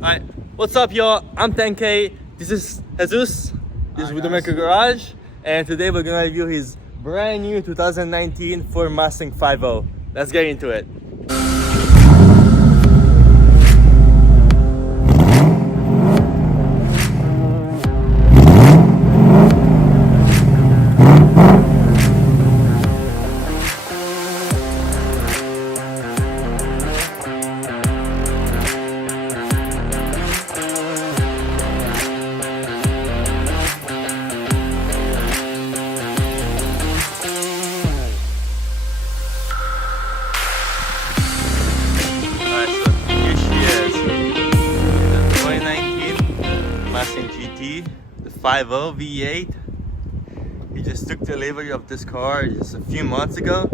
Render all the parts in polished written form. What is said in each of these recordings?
Alright, what's up y'all? I'm 10K, this is Jesus, this is Widowmaker Garage, and today we're gonna review his brand new 2019 Ford Mustang 5.0. Let's get into it. Mustang GT, the 5.0 V8. He just took delivery of this car just a few months ago.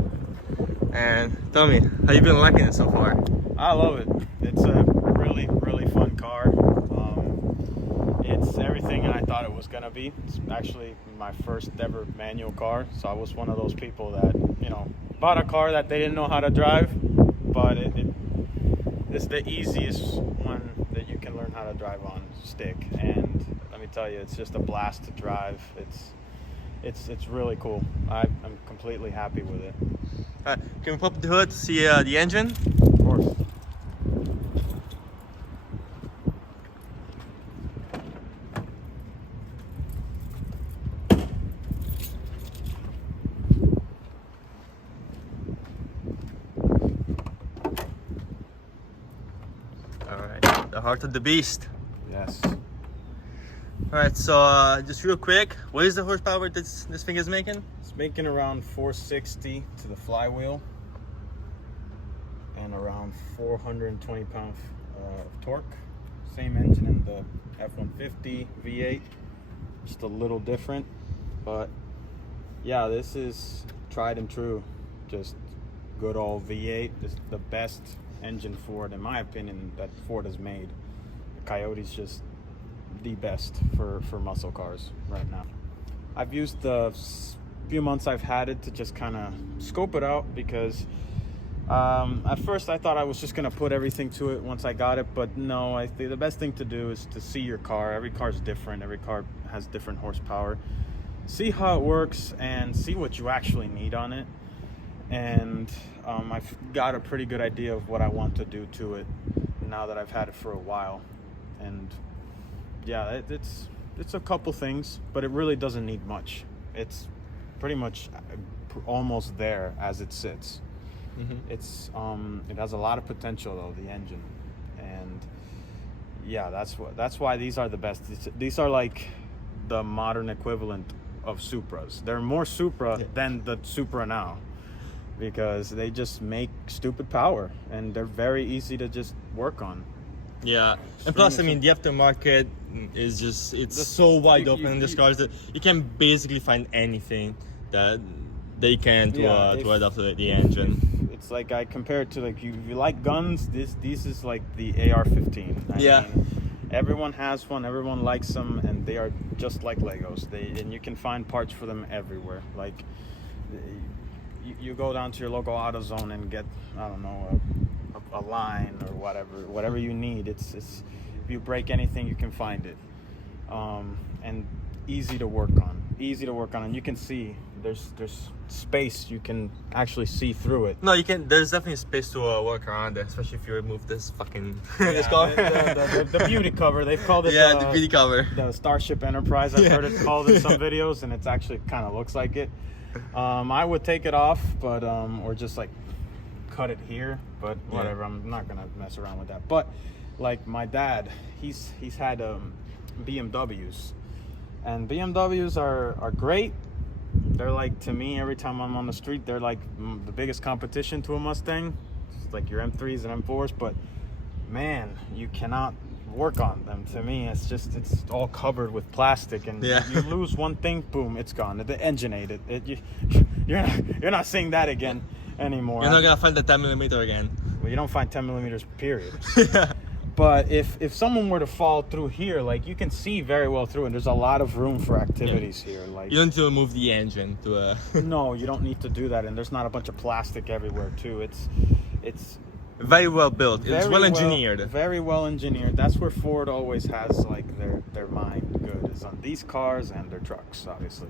And tell me, how you been liking it so far? I love it. It's a really fun car. It's everything I thought it was gonna be. It's actually my first ever manual car, so I was one of those people that, bought a car that they didn't know how to drive, but it's the easiest one that you can learn how to drive on stick, and let me tell you, it's just a blast to drive. It's really cool. I'm completely happy with it. Can we pop the hood to see the engine? Of course. Alright, the heart of the beast. Yes. Alright, so just real quick, what is the horsepower this thing is making? It's making around 460 to the flywheel and around 420 pound of torque. Same engine in the F-150 V8, just a little different, but yeah, this is tried and true, just good old V8. This is the best engine Ford, in my opinion, that Ford has made. The Coyote's just the best for muscle cars right now. I've used the few months I've had it to just kind of scope it out, because at first I thought I was just gonna put everything to it once I got it, but no, I think the best thing to do is to see your car. Every car is different, every car has different horsepower. See how it works and see what you actually need on it, and I've got a pretty good idea of what I want to do to it now that I've had it for a while. And yeah, it's a couple things, but it really doesn't need much. It's pretty much almost there as it sits. Mm-hmm. It has a lot of potential though, the engine, and yeah, that's why these are the best. These are like the modern equivalent of Supras. They're more Supra than the Supra now, because they just make stupid power and they're very easy to just work on. Yeah, and plus, I mean, the aftermarket is just, it's so wide open in these cars that you can basically find anything that they can to add up to the engine. It's like, I compare it to, like, if you like guns, this is like the AR-15. I mean, everyone has one, everyone likes them, and they are just like Legos. And you can find parts for them everywhere. Like, you go down to your local AutoZone and get, I don't know, a line or whatever you need. It's if you break anything, you can find it, and easy to work on. And you can see there's space. You can actually see through it. No, you can. There's definitely space to work around it, especially if you remove this fucking this car. The beauty cover. They've called it. Yeah, the beauty cover. The Starship Enterprise. I've heard it called in some videos, and it's actually kind of looks like it. I would take it off, but or just like cut it here, but whatever. I'm not gonna mess around with that. But like my dad, he's had BMWs, and BMWs are great. They're like, to me, every time I'm on the street, they're like the biggest competition to a Mustang. It's like your M3s and M4s, but man, you cannot work on them. To me, it's all covered with plastic, and you lose one thing, boom, it's gone. The engine ate it. You're not seeing that again anymore. You're not gonna find the 10mm again. Well, you don't find 10mm, period. But if someone were to fall through here, like, you can see very well through, and there's a lot of room for activities here. Like, you don't need to move the engine to No, you don't need to do that, and there's not a bunch of plastic everywhere too. It's very well built. It's Very well engineered. Very well engineered. That's where Ford always has like their mind good, is on these cars and their trucks, obviously.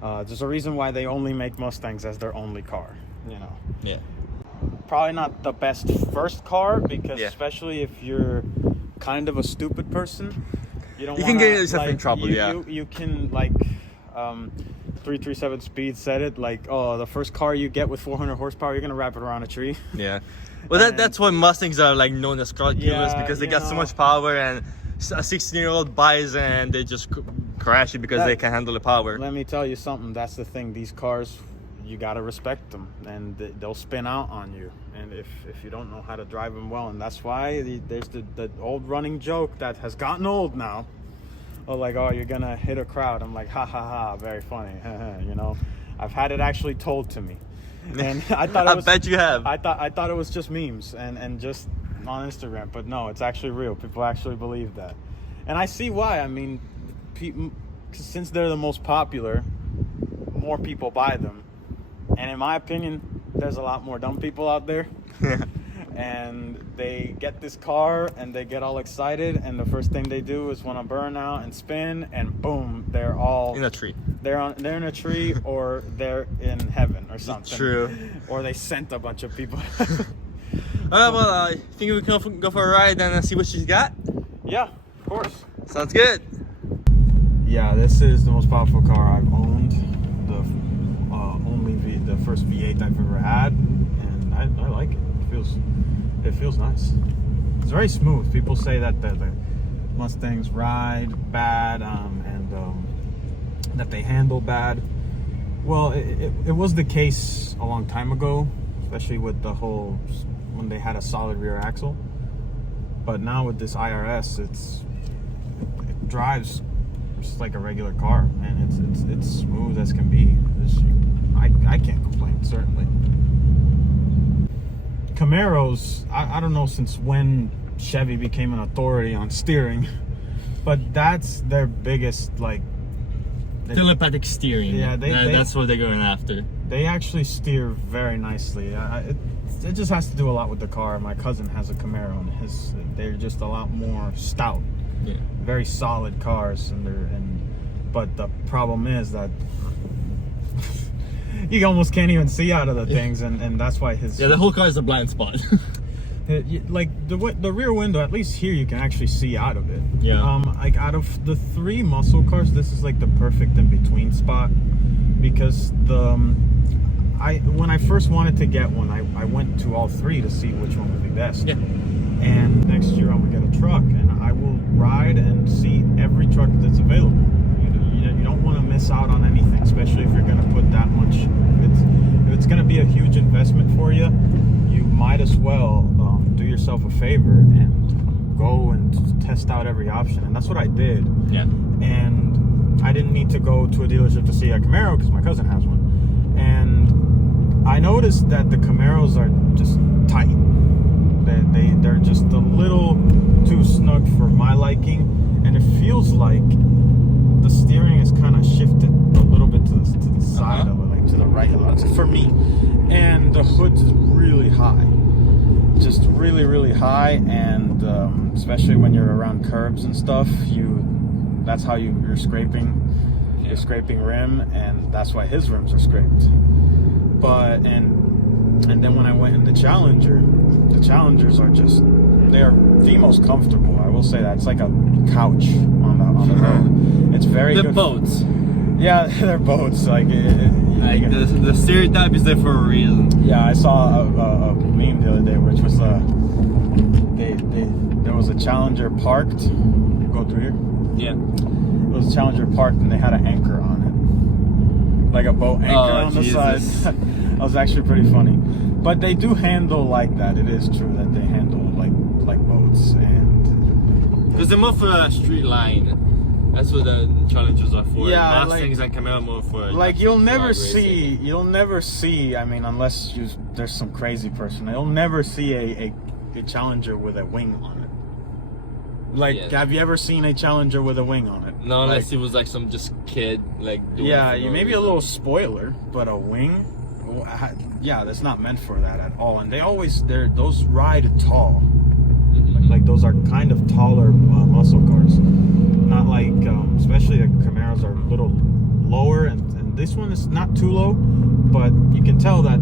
There's a reason why they only make Mustangs as their only car, you know. Yeah. Probably not the best first car, because Yeah. especially if you're kind of a stupid person, you don't You wanna, can get yourself like, in trouble, yeah. You can, like, 337 Speed said it, like, oh, the first car you get with 400 horsepower, you're gonna wrap it around a tree. Yeah. Well, that's why Mustangs are like known as car killers, Yeah, because they you got so know. much power, and a 16-year-old buys and they just crash it because they can handle the power. Let me tell you something. That's the thing. These cars, you gotta respect them, and they'll spin out on you. And if you don't know how to drive them well, and that's why there's the old running joke that has gotten old now. Oh, like, oh, you're gonna hit a crowd. I'm like, ha ha ha, very funny. You know, I've had it actually told to me, and I thought it was, I bet you have. I thought it was just memes and just on Instagram, but no, it's actually real. People actually believe that, and I see why. I mean, since they're the most popular, more people buy them, and in my opinion, there's a lot more dumb people out there. And they get this car and they get all excited, and the first thing they do is want to burn out and spin, and boom, they're all In a tree. They're in a tree, or they're in heaven or something. True. Or they sent a bunch of people. Well, I think we can go for a ride and see what she's got. Yeah, of course. Sounds good. Yeah, this is the most powerful car I've owned. The first V8 I've ever had, and I like it. It feels nice. It's very smooth. People say that the Mustangs ride bad, and that they handle bad. Well, it was the case a long time ago, especially with when they had a solid rear axle. But now with this IRS, it drives just like a regular car, and it's smooth as can be. I can't complain, certainly. Camaros, I don't know since when Chevy became an authority on steering, but that's their biggest, like, Telepathic steering. Yeah, that's what they're going after. They actually steer very nicely. It just has to do a lot with the car. My cousin has a Camaro, and they're just a lot more stout. Yeah. Very solid cars, but the problem is that you almost can't even see out of the things, and that's why the whole car is a blind spot. like the rear window, at least here you can actually see out of it. Yeah. Like, out of the 3 muscle cars, this is like the perfect in between spot, because when I first wanted to get one, I went to all 3 to see which one would be best. Yeah. And next year I'm gonna get a truck, and I will ride and see every truck that's available. You don't want to miss out on anything, especially if you're going to put that much. If it's going to be a huge investment for you, you might as well do yourself a favor and go and test out every option. And that's what I did. Yeah. And I didn't need to go to a dealership to see a Camaro because my cousin has one. And I noticed that the Camaros are just tight. They're just a little too snug for my liking, and it feels like the steering is kind of shifted a little bit to the side of it, like to the right a lot for me. And the hood is really high, just really high, and especially when you're around curbs and stuff, that's how you're scraping. You're scraping rim, and that's why his rims are scraped. But and then when I went in the Challengers are they're the most comfortable. I will say that. It's like a couch on the road. It's very good. Boats. Yeah, they're boats. Like the stereotype is there for a reason. Yeah, I saw a meme the other day, which was there was a Challenger parked. Go through here. Yeah. It was a Challenger parked, and they had an anchor on it, like a boat anchor on the side. That was actually pretty funny. But they do handle like that. It is true that they handle like boats, and because they're more for a street line. That's what the Challengers are for. Yeah, Mustangs and Camaro more for. Like you'll never see. I mean, unless there's some crazy person, you'll never see a Challenger with a wing on it. Like, have you ever seen a Challenger with a wing on it? No, unless it was like some just kid like. Yeah, maybe a little spoiler, but a wing. yeah, that's not meant for that at all. And those ride tall. Like those are kind of taller muscle cars. Not like, especially the Camaros are a little lower, and this one is not too low, but you can tell that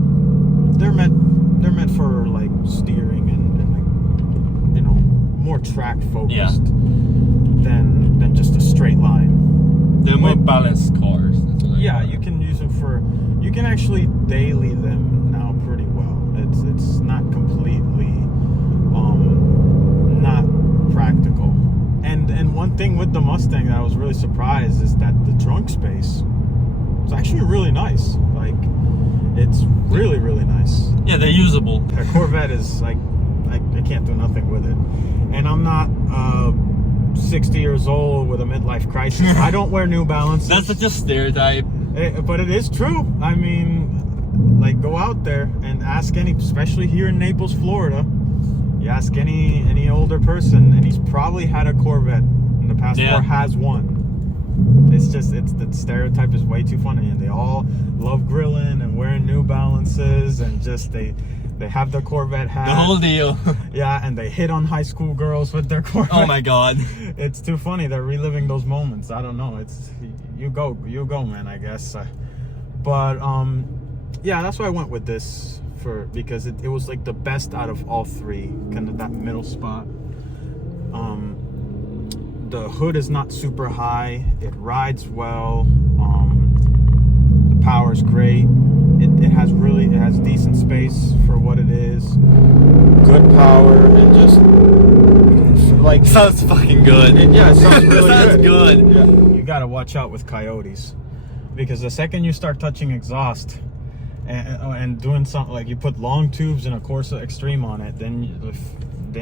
they're meant for like steering and like, you know, more track focused than just a straight line. They're more balanced cars. Yeah, you can use them you can actually daily them now pretty well. It's not completely not practical. And one thing with the Mustang that I was really surprised is that the trunk space is actually really nice. Like, it's really, really nice. Yeah, they're usable. A Corvette is like, I can't do nothing with it. And I'm not 60 years old with a midlife crisis. I don't wear New Balances. That's such a stereotype. But it is true. I mean, like, go out there and ask especially here in Naples, Florida, you ask any older person, and he's probably had a Corvette in the past or has one. The stereotype is way too funny, and they all love grilling and wearing New Balances, and just they have their Corvette hat. The whole deal. Yeah, and they hit on high school girls with their Corvette. Oh my God. It's too funny. They're reliving those moments. I don't know. It's you go, man, I guess. But yeah, that's why I went with this because it was like the best out of all three, kind of that middle spot. The hood is not super high. It rides well. The power's great. It has decent space for what it is. Good power, and just like, sounds fucking good. It sounds really sounds good. Yeah. You gotta watch out with coyotes, because the second you start touching exhaust and doing something like you put long tubes and a Corsa Extreme on it, then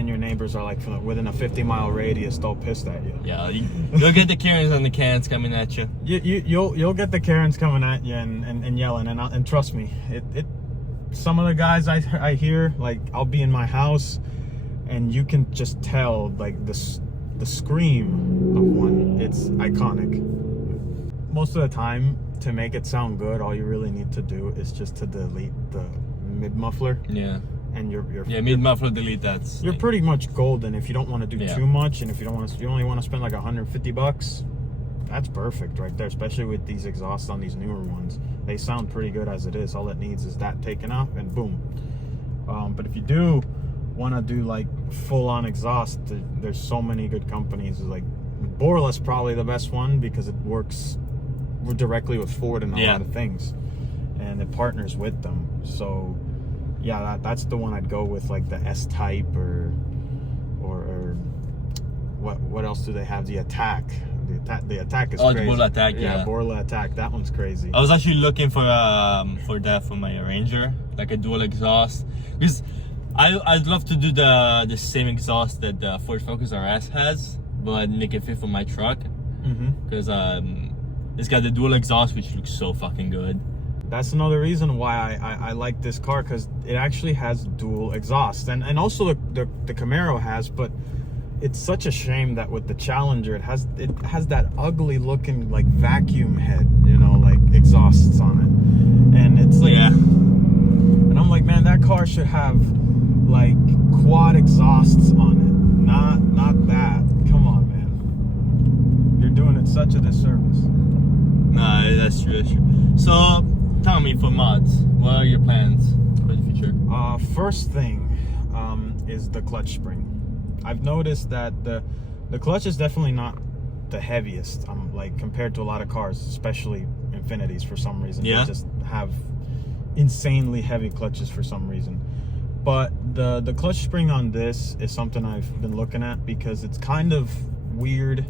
your neighbors are like within a 50-mile radius, they'll piss at you. Yeah, you'll get the Karens and the cans coming at you. You'll get the Karens coming at you and yelling, and trust me, some of the guys I hear, like, I'll be in my house and you can just tell, like, the scream of one. It's iconic. Most of the time, to make it sound good, all you really need to do is just to delete the mid muffler. Yeah. And you're mid muffler delete that. You're pretty much golden if you don't want to do too much, and if you only want to spend like $150. That's perfect right there, especially with these exhausts on these newer ones. They sound pretty good as it is. All it needs is that taken off and boom. But if you do want to do like full-on exhaust, there's so many good companies. Like Borla's probably the best one because it works directly with Ford and a lot of things, and it partners with them. So yeah, that's the one I'd go with, like the S-Type or what else do they have? The Attack. The Attack is crazy. The Borla Attack, yeah. Borla Attack, that one's crazy. I was actually looking for that for my Ranger, like a dual exhaust, because I'd love to do the same exhaust that the Ford Focus RS has, but make it fit for my truck. Because it's got the dual exhaust, which looks so fucking good. That's another reason why I like this car, because it actually has dual exhaust, and also the Camaro has, but it's such a shame that with the Challenger it has that ugly looking like vacuum head, you know, like exhausts on it, and it's like, and I'm like, man, that car should have like quad exhausts on it, not that. Come on, man, you're doing it such a disservice. Nah, that's true. So tell me, for mods, what are your plans for the future? First thing is the clutch spring. I've noticed that the clutch is definitely not the heaviest, like compared to a lot of cars, especially Infinities for some reason. They just have insanely heavy clutches for some reason. But the clutch spring on this is something I've been looking at, because it's kind of weird.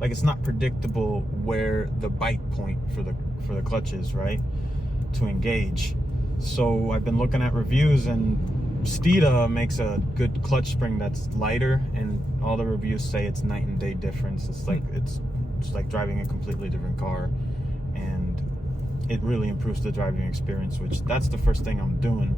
Like, it's not predictable where the bite point for the clutch is, right, to engage. So I've been looking at reviews, and Steeda makes a good clutch spring that's lighter, and all the reviews say it's night and day difference. It's like driving a completely different car, and it really improves the driving experience, which that's the first thing I'm doing.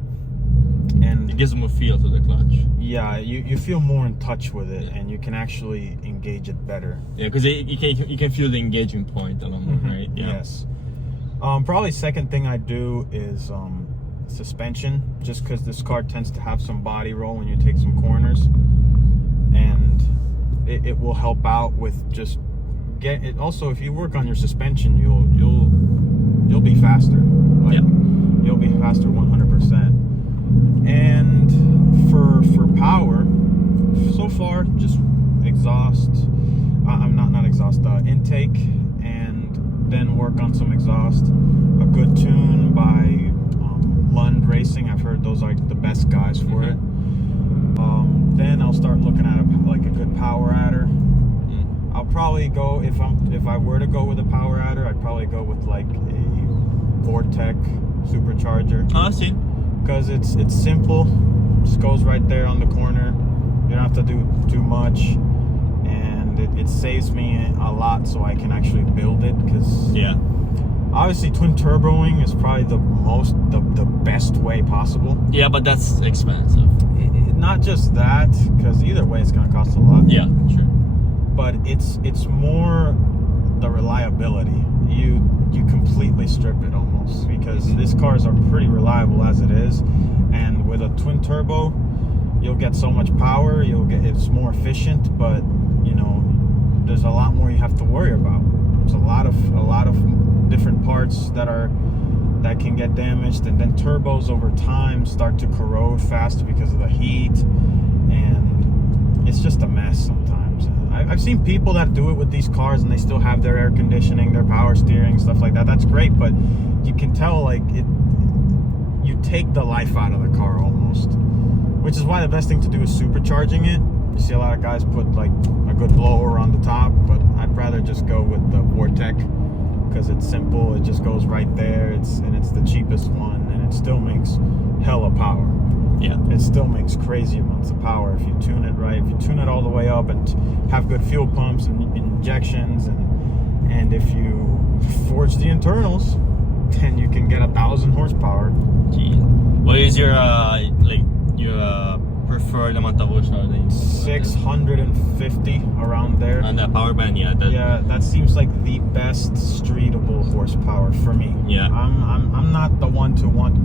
And it gives them a feel to the clutch. Yeah, you feel more in touch with it, and you can actually engage it better. Yeah, because you can feel the engaging point a lot more, right? Yeah. Yes. Probably second thing I do is suspension, just because this car tends to have some body roll when you take some corners, and it will help out with just get it. Also, if you work on your suspension, you'll be faster. Like, yeah. You'll be faster 100%. And for power, so far, just exhaust. I'm not exhaust. Intake, and then work on some exhaust. A good tune by Lund Racing. I've heard those are the best guys for it. Then I'll start looking at like a good power adder. I'll probably go, if I were to go with a power adder, I'd probably go with like a Vortec supercharger. Oh, I see. Because it's simple, just goes right there on the corner. You don't have to do too much, and it saves me a lot, so I can actually build it. Because yeah, obviously twin turboing is probably the best way possible. Yeah, but that's expensive. Not just that, because either way it's gonna cost a lot. Yeah, sure. But it's more the reliability. You completely strip it almost, because these cars are pretty reliable as it is, and with a twin turbo you'll get so much power, it's more efficient, but you know, there's a lot more you have to worry about. There's a lot of different parts that can get damaged, and then turbos over time start to corrode fast because of the heat, and it's just a mess sometimes. I've seen people that do it with these cars and they still have their air conditioning, their power steering, stuff like that. That's great, but you can tell like you take the life out of the car almost, which is why the best thing to do is supercharging it. You see a lot of guys put like a good blower on the top, but I'd rather just go with the Vortec, because it's simple, it just goes right there, it's the cheapest one, and it still makes hella power. Yeah, it still makes crazy amounts of power if you tune it right, if you tune it all the way up and have good fuel pumps and injections, and if you forge the internals, then you can get 1,000 horsepower. Gee. What is your preferred amount of horsepower? 650 around there. On that power band, yeah. That seems like the best streetable horsepower for me. Yeah. I'm not the one to want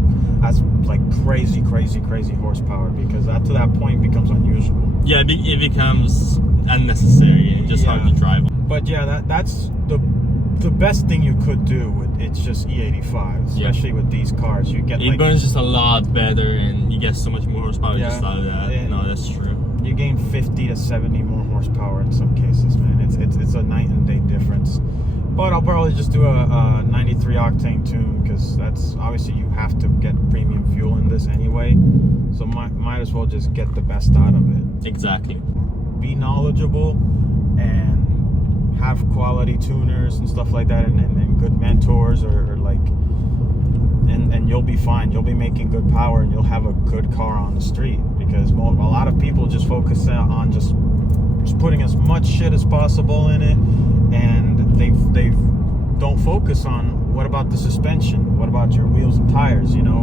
as like crazy horsepower, because that to that point becomes unusual. Yeah, it becomes unnecessary and just hard to drive. But yeah, that's the best thing you could do. It's just E85, especially with these cars. You get it burns just a lot better, and you get so much more horsepower just out of that. No, that's true. You gain 50 to 70 more horsepower in some cases, man. It's a night and day difference. But I'll probably just do a 93 octane tune, because that's obviously you have to get premium fuel in this anyway. So might as well just get the best out of it. Exactly. Be knowledgeable and have quality tuners and stuff like that, and good mentors, or like, and you'll be fine. You'll be making good power, and you'll have a good car on the street, because a lot of people just focus on just putting as much shit as possible in it, and they don't focus on what about the suspension, what about your wheels and tires, you know.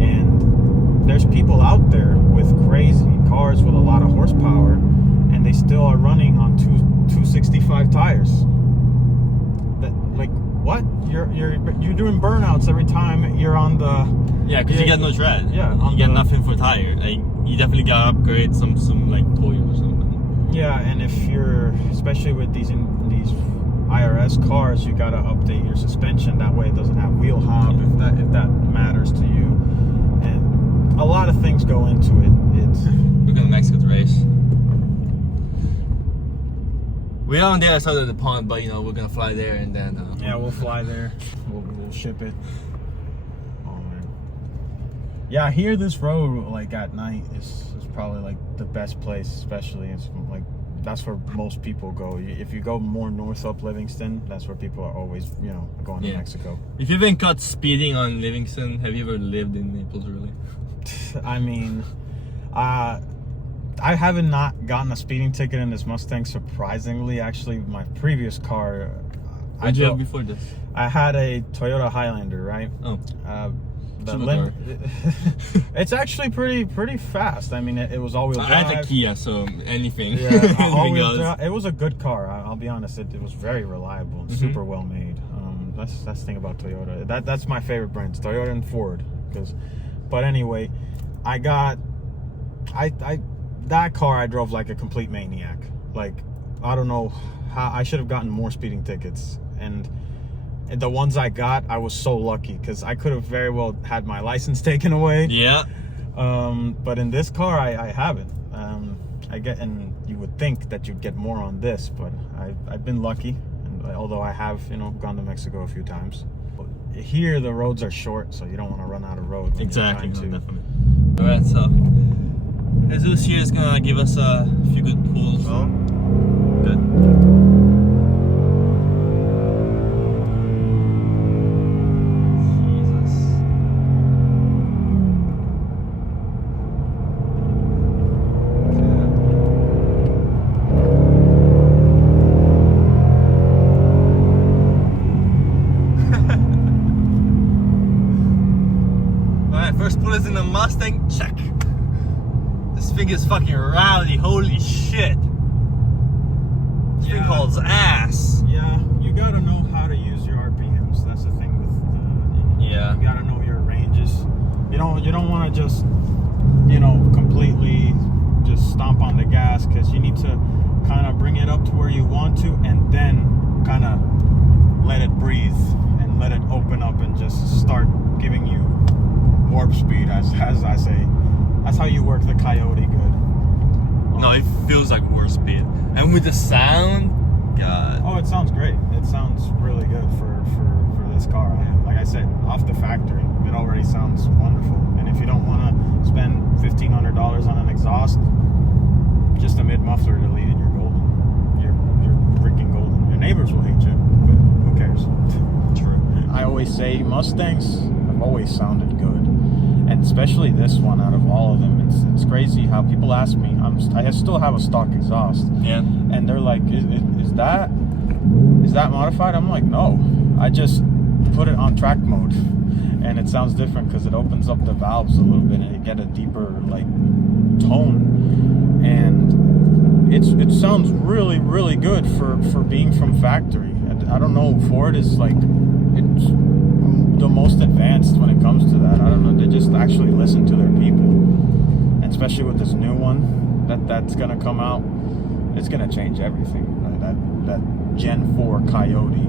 And there's people out there with crazy cars with a lot of horsepower, and they still are running on 265 tires. That, like, what? You're doing burnouts every time you're on the... Yeah, because you get no tread. Yeah. You get nothing for tire. Like, you definitely gotta upgrade some like toys or something. Yeah, and if you're, especially with these IRS cars, you gotta update your suspension. That way it doesn't have wheel hop, if that matters to you. And a lot of things go into it. We're gonna Mexico to race. We're on the other side of the pond, but you know, we're gonna fly there, and then yeah, we'll fly there. We'll ship it. Oh man. Yeah, here this road like at night is probably like the best place, especially it's like that's where most people go. If you go more north up Livingston, that's where people are always, you know, going to Mexico. If you've been caught speeding on Livingston, have you ever lived in Naples, really? I mean, I haven't not gotten a speeding ticket in this Mustang, surprisingly. Actually, my previous car, what did you have before this? I had a Toyota Highlander, right? Oh. It's actually pretty fast. I mean, it was all-wheel drive. I had a Kia, so anything. Yeah, all-wheel drive. It was a good car. I'll be honest. It was very reliable and super well made. That's the thing about Toyota. That's my favorite brands, Toyota and Ford. But anyway, that car I drove like a complete maniac. Like, I don't know how I should have gotten more speeding tickets, and the ones I got, I was so lucky because I could have very well had my license taken away. Yeah. But in this car, I haven't. And you would think that you'd get more on this, but I've been lucky. And although I have, gone to Mexico a few times. Here, the roads are short, so you don't want to run out of road. Exactly. Definitely. All right, so Jesus here is gonna give us a few good pulls. Oh. Good. First pull is in the Mustang, check. This thing is fucking rowdy, holy shit. This thing hauls ass. Yeah, you gotta know how to use your RPMs. That's the thing with you gotta know your ranges. You don't want to just completely just stomp on the gas, because you need to kind of bring it up to where you want to, and then kind of let it breathe and let it open up and just start giving you warp speed, as I say. That's how you work the Coyote good. No, it feels like warp speed. And with the sound, God. Oh, it sounds great. It sounds really good for this car. Like I said, off the factory, it already sounds wonderful. And if you don't want to spend $1,500 on an exhaust, just a mid muffler to lead, and you're golden. You're freaking golden. Your neighbors will hate you, but who cares? True. I always say Mustangs have always sounded good, and especially this one out of all of them. It's crazy how people ask me. I still have a stock exhaust. Yeah. And they're like, is that modified? I'm like, no. I just put it on track mode, and it sounds different because it opens up the valves a little bit and you get a deeper tone, and it sounds really, really good for being from factory. I don't know, Ford is it's the most advanced when it comes to that. I don't know, they just actually listen to their people, and especially with this new one that's gonna come out. It's gonna change everything. That Gen 4 Coyote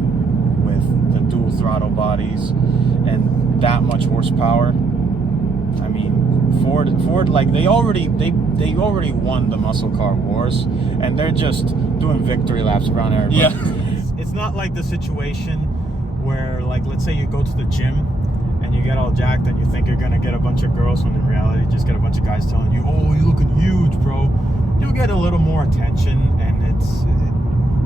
with the dual throttle bodies and that much horsepower. I mean, Ford they already won the muscle car wars, and they're just doing victory laps around everybody. Yeah. It's not like the situation where, let's say you go to the gym and you get all jacked and you think you're gonna get a bunch of girls, when in reality you just get a bunch of guys telling you, "Oh, you're looking huge, bro." You'll get a little more attention, and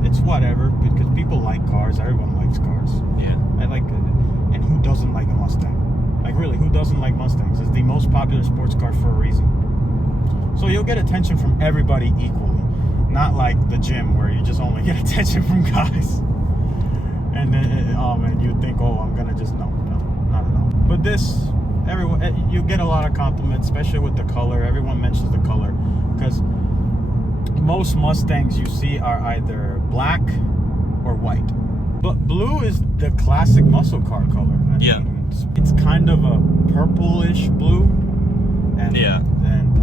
it's whatever, because people like cars. Everyone likes cars. Yeah. And who doesn't like a Mustang? Really, who doesn't like Mustangs? It's the most popular sports car for a reason. So you'll get attention from everybody equally, not like the gym where you just only get attention from guys. And then, you'd think, oh, I'm gonna just no, not at all. But this, you get a lot of compliments, especially with the color. Everyone mentions the color, because most Mustangs you see are either black or white. But blue is the classic muscle car color. I mean, it's kind of a purplish blue, and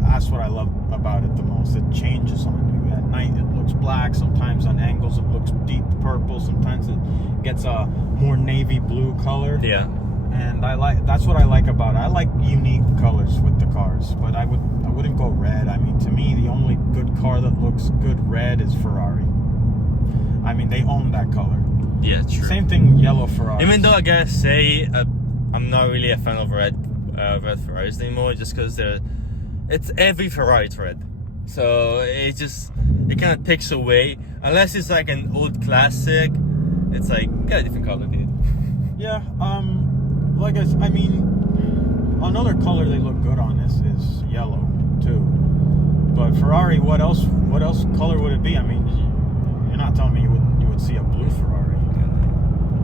that's what I love about it the most. It changes on you. At night it looks black, sometimes on angles it looks deep purple, sometimes it gets a more navy blue color. Yeah. And that's what I like about it. I like unique colors with the cars, but I wouldn't go red. I mean, to me, the only good car that looks good red is Ferrari. I mean, they own that color. Yeah, true. Same thing, yellow Ferrari. Even though I gotta say, I'm not really a fan of red Ferraris anymore, just because it's every Ferrari red. So it kind of takes away, unless it's like an old classic. It's like, got a different color, dude. Yeah. I mean, another color they look good on is yellow too. But Ferrari, what else color would it be? I mean, you're not telling me you would see a blue Ferrari.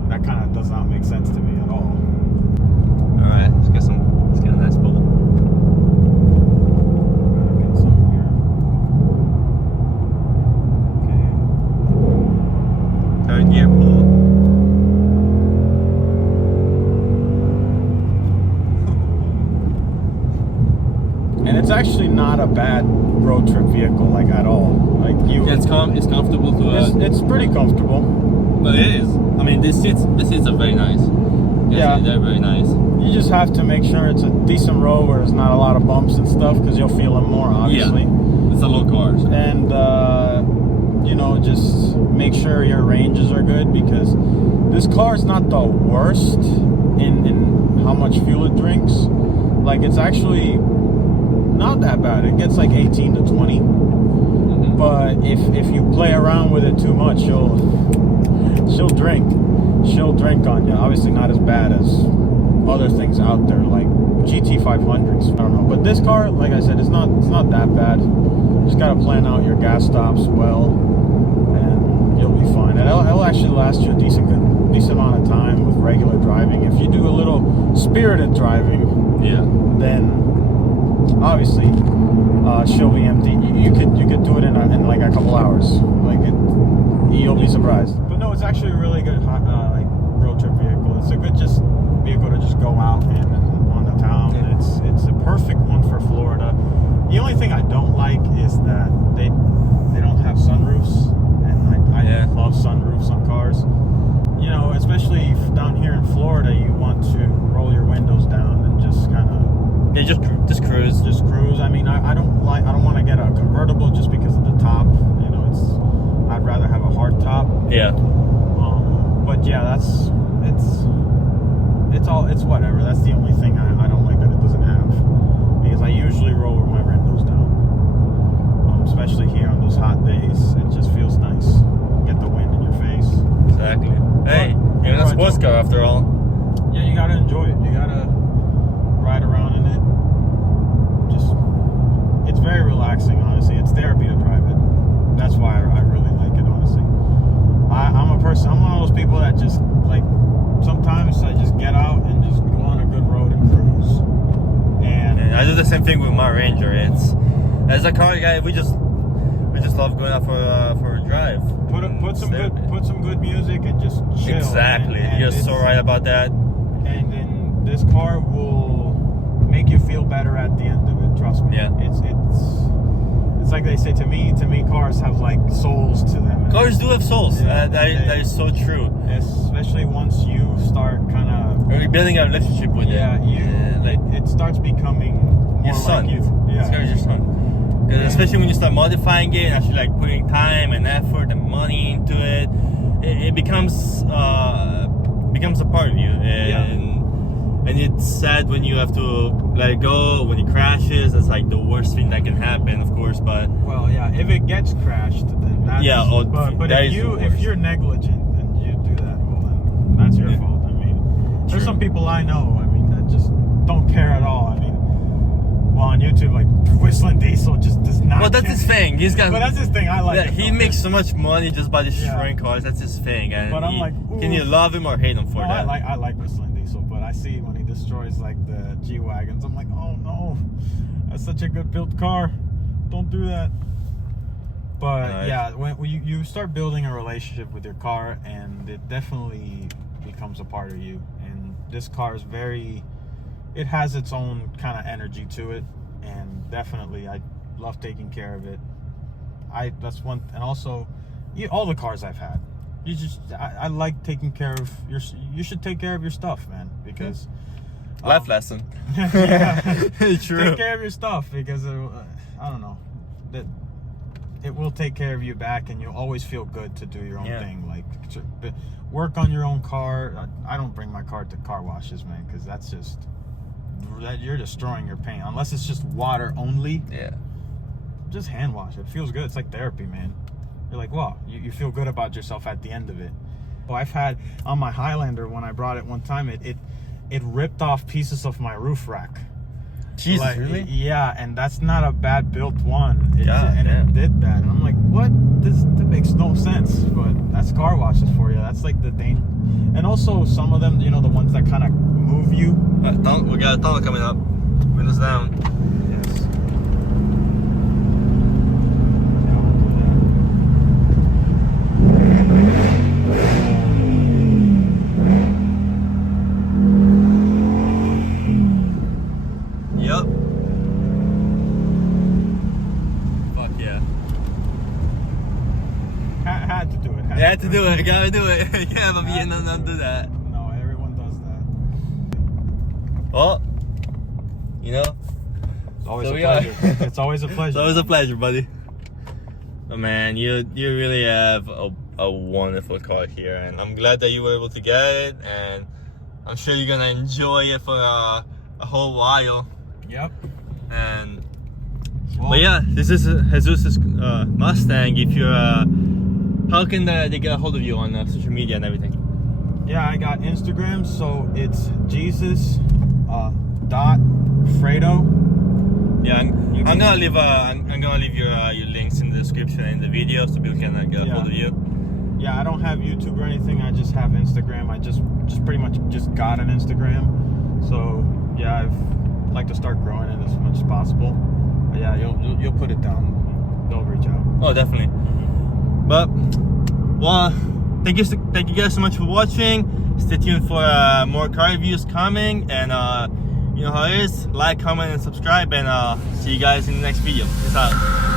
That kind of does not make sense to me at all. All right, let's get a nice pull. Get some here. Okay. Third gear pull. not a bad road trip vehicle, like at all. Like you, it's comfortable to. It's pretty comfortable. But it is. I mean, the seats are very nice. Yeah, they're very nice. You just have to make sure it's a decent road where there's not a lot of bumps and stuff, because you'll feel them more, obviously. Yeah, it's a low car. So. And you know, just make sure your ranges are good, because this car is not the worst in how much fuel it drinks. Like, it's actually not that bad. It gets like 18 to 20. Mm-hmm. But if you play around with it too much, she'll drink on you. Obviously not as bad as other things out there, like GT500s. I don't know, but this car, like I said, it's not that bad. Just gotta plan out your gas stops well, and you'll be fine. And it'll actually last you a decent amount of time with regular driving. If you do a little spirited driving, yeah, then obviously she'll be empty. You could do it in like a couple hours. Like you'll be surprised. But no, it's actually a really good like road trip vehicle. It's a good vehicle to just go out and on the town. Yeah. It's a perfect one for Florida. The only thing I don't like is that they don't have sunroofs, and I love sunroofs on cars. You know, especially down here in Florida, you want to roll your windows down and just kind of just cruise. Just cruise. I mean, I don't want to get a convertible just because of the top. You know, I'd rather have a hard top. Yeah. But yeah, it's whatever. That's the only thing I don't like that it doesn't have, because I usually roll my windows down, especially here on those hot days. It just feels nice. Get the wind in your face. Exactly. Hey, you're a sports car after all. Yeah, you gotta enjoy it. You gotta ride around in it. It's very relaxing, honestly. It's therapy to drive it. That's why I really like it, honestly. I'm one of those people that just, like, sometimes I just get out and just go on a good road and cruise. And I do the same thing with my Ranger. As a car guy, we just love going out for a drive. Put some good music and just chill. Exactly. And you're so right about that. And then this car will make you feel better at the end of it. Trust me. Yeah. It's like they say to me, cars have like souls to them. Cars do have souls. Yeah, that is so true. Especially once you start kind of building a relationship with it. Yeah, it starts becoming more your son. Like you. Yeah. This car is your son. Especially when you start modifying it and actually like putting time and effort and money into it, it becomes a part of you. And it's sad when you have to let it go, when it crashes. It's like the worst thing that can happen, of course. But well, yeah, if it gets crashed, then that's but if you're negligent and you do that, well, then that's your fault. I mean, there's some people I know, I mean, that just don't care at all. I mean, well, on YouTube, like, Whistling Diesel just does not. Well, that's his thing. He's got. But that's his thing. I like. Yeah, he makes so much money just by destroying cars. That's his thing. And but I'm like, can you love him or hate him for that? I like Whistling Diesel, but I see when he destroys like the G-Wagons, I'm like, oh no, that's such a good built car. Don't do that. But yeah, when you start building a relationship with your car, and it definitely becomes a part of you. And this car is it has its own kind of energy to it, and definitely I love taking care of it. That's one, and also all the cars I've had, I like taking care of you should take care of your stuff, man, because life lesson. True. Take care of your stuff, because I don't know, that it will take care of you back, and you'll always feel good to do your own thing. Like, work on your own car. I don't bring my car to car washes, man, because that's just you're destroying your paint, unless it's just water only. Yeah, just hand wash. It feels good. It's like therapy, man. You're like, wow, you feel good about yourself at the end of it. Well, I've had on my Highlander, when I brought it one time, it ripped off pieces of my roof rack. Jesus, like, really? Yeah, and that's not a bad built one. And it did that, and I'm like, what? That makes no sense. But that's car washes for you. That's like the danger. And also some of them, the ones that kind of move you. We got a tunnel coming up. Windows down. Yes. Yep. had to do it. You had to do it. You gotta do it. You can't have a me and not do that. No, everyone does that. Well, you know, It's always So a we are. pleasure. It's always a pleasure. it's always a pleasure, buddy. Oh man, you really have a wonderful car here, and I'm glad that you were able to get it, and I'm sure you're gonna enjoy it for a whole while. Yep. And Well, but yeah, this is Jesus' Mustang. If you're how can they get a hold of you on social media and everything? Yeah, I got Instagram, so it's Jesus dot Fredo. Yeah, I'm gonna leave I'm gonna leave your links in the description in the video so people can get a hold of you. Yeah, I don't have YouTube or anything. I just have Instagram. I just pretty much just got an Instagram. So yeah, I'd like to start growing it as much as possible. But yeah, you'll put it down. They'll reach out. Oh, definitely. But well, thank you guys so much for watching. Stay tuned for more car reviews coming, and you know how it is. Like, comment, and subscribe, and see you guys in the next video. Peace out.